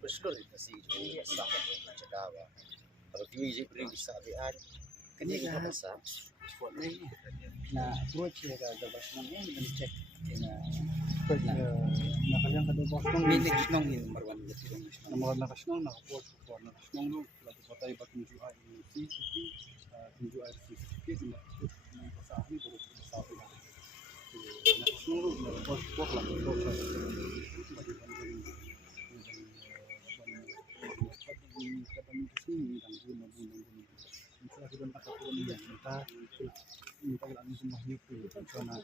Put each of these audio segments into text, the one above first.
berseluruh kasi biasa kan cakawa. Kalau tinggi je beri bisa biar Kani kita ka pasang. na approach ya ka gabas nang yan dan check na pwede na Nakaliang kadubos nung minix nung yung number 1 kasi yung na mga nakasnong nakaport ko nakasnong no lato patay bat ng UI CCP ng UI CCP na pasahan ko sa atin nakasnong no nakaport ko lang ko sa kita nakapuro niya kita lang semua hidup itu na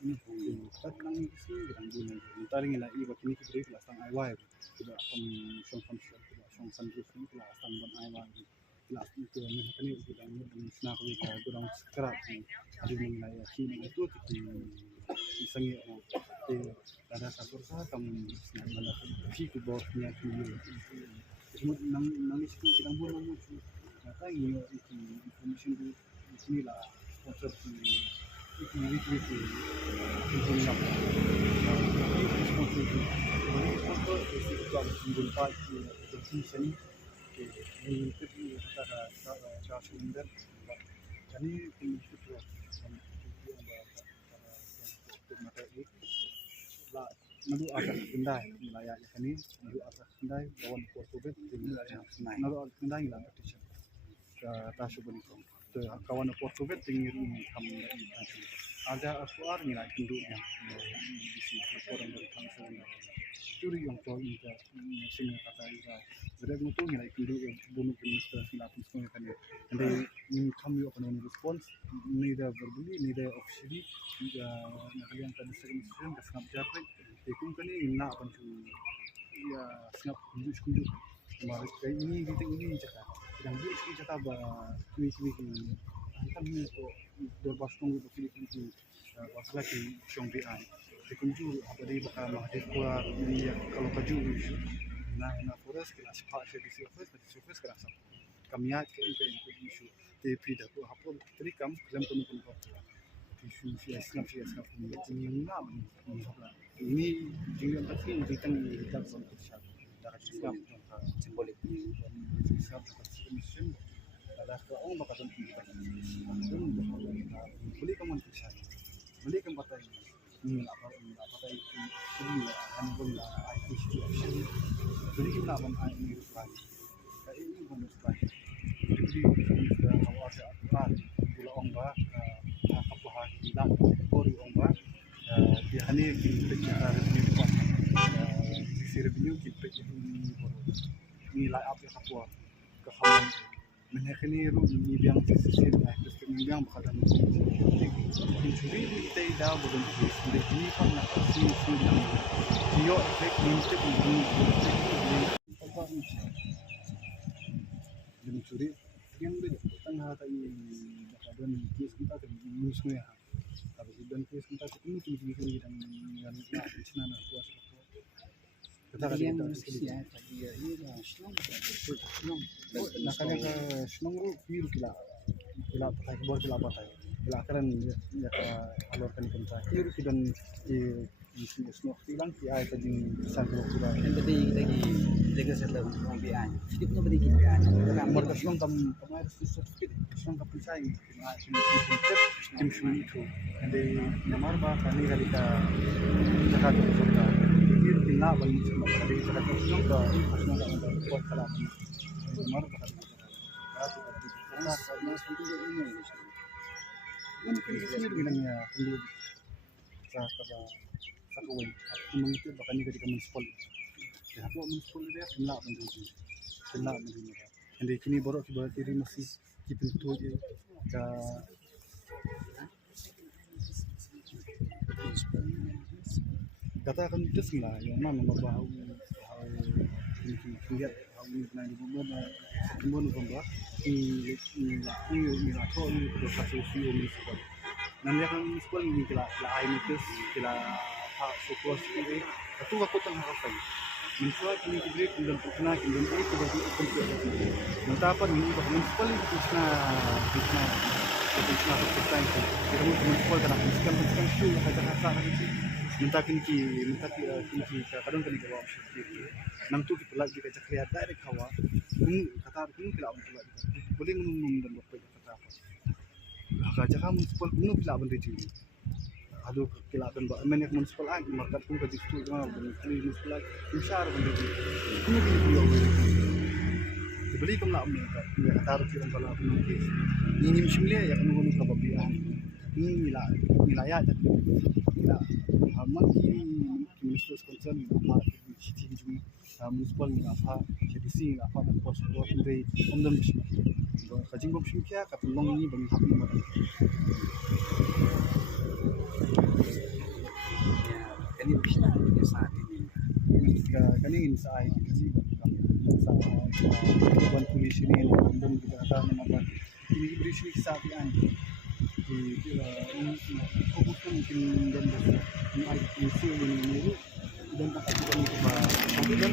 ini tat nang isi ang bunay taring ila iba kini kibri kelas tang aiwai tidak akan song sanjus ni kelas tang ban aiwai kelas itu ni kini kita ni sna ko kita kurang scrap ada mengenai kini itu isangi ada satu sa tam sna mana fi ku bos ni kini nang isu kita buat nang isu kata ini information di sini lah sponsor itu nadu atas kendai wilayah ini nadu atas kendai lawan Portobet nadu atas kendai lah petition tasu benikong kawan Portobet tinggal kami ada akuar ni lah induknya di sini orang berkangsa curi yang kau ini sini kata ini jadi mutu ni lah induk yang bunuh minister silapan semua kan ya dan ini kami akan respons neither verbally neither officially nakalian tadi second kesengap japek tekun kan ini nak pun ya sengap kunjuk maris kayak ini kita ini cakap dan dia sih cakap tweet kami ko berbas tunggu Filipina wasla ki syong di ai dikunju apa dia bakal mahdir kuat ini kalau kaju na forest kelas pak di surface kelas kami ya ke isu TP dah tu apa terikam dalam penuh isu siasat ini dengan pasti ditang dalam satu syarat darat sikap simbolik sikap mission ada orang bakal kita beli kamu bisa beli kamu pakai ini apa pakai ini kan boleh IT beli kita apa ini rupiah kayak ini bonus lagi jadi awal aturan bila orang apa hilang kori orang dia hanya kita resmi buat sisi revenue kita nilai apa yang kapur kehaman menekani ni yang sisi ni yang berkaitan mencuri kita dah bukan ini kan nak sisi dia efek minyak ini mencuri yang tengah tadi berkaitan kes kita dengan musuhnya tapi dan kes kita itu tinggi dan yang cina nak kuat Kalian manusia tadi ya ini Islam nakalian ka shnong ru piru kila patay bor kila patay kila karan ya ka alor kan kontra piru kidan isi snow tilang ki ay kading sangro kila dan tadi kita lagi setelah orang bian jadi punya beri bian nomor ka shnong tam pamay certificate shnong ka pisay tim shuni itu ande namar ba kani galika jaga to sota piru kila bal cuma kali jaga to shnong ka buat kalam nomor ba mas itu ini yang kiri bilangnya perlu sa kawin mengikut bahkan ni ketika municipal ya apa municipal dia kena menjadi jadi kini borok kita kiri masih kita tu je ka katakan itu semua yang mana membawa lihat ini pernah dibuat kemudian membawa ini atau ini proses municipal nanti akan municipal ini kila air itu kila support ini itu aku tengah rasain municipal ini diberi kemudian kena kemudian itu bagi untuk nanti apa ini bahkan municipal itu kena kita municipal kena sekian itu kata-kata minta kinki kadang kali gawa syukur nam tu kita lagi kita cakap direct hawa kata kila betul boleh menum dan dokter kata apa kaca kamu municipal kuno kila benda aduh kila dan menek municipal ag markat pun kaji tu cuma municipal ag insar benda kuno kila beli kamu nak mereka kata harus kita kalau ini mestinya ya kamu kuno kebabian ini wilayah dan ila aman minister concern apa city juga municipal apa CDC apa dan pos dari umum sih kajing bom sih kata long ini bagi hak mana Kani bisa di saat ini. kani ini saya kasi sa bukan polisi ini umum kita ada nama ini beri sih saat ini fokus mungkin dan ini IPC ini dan tak ada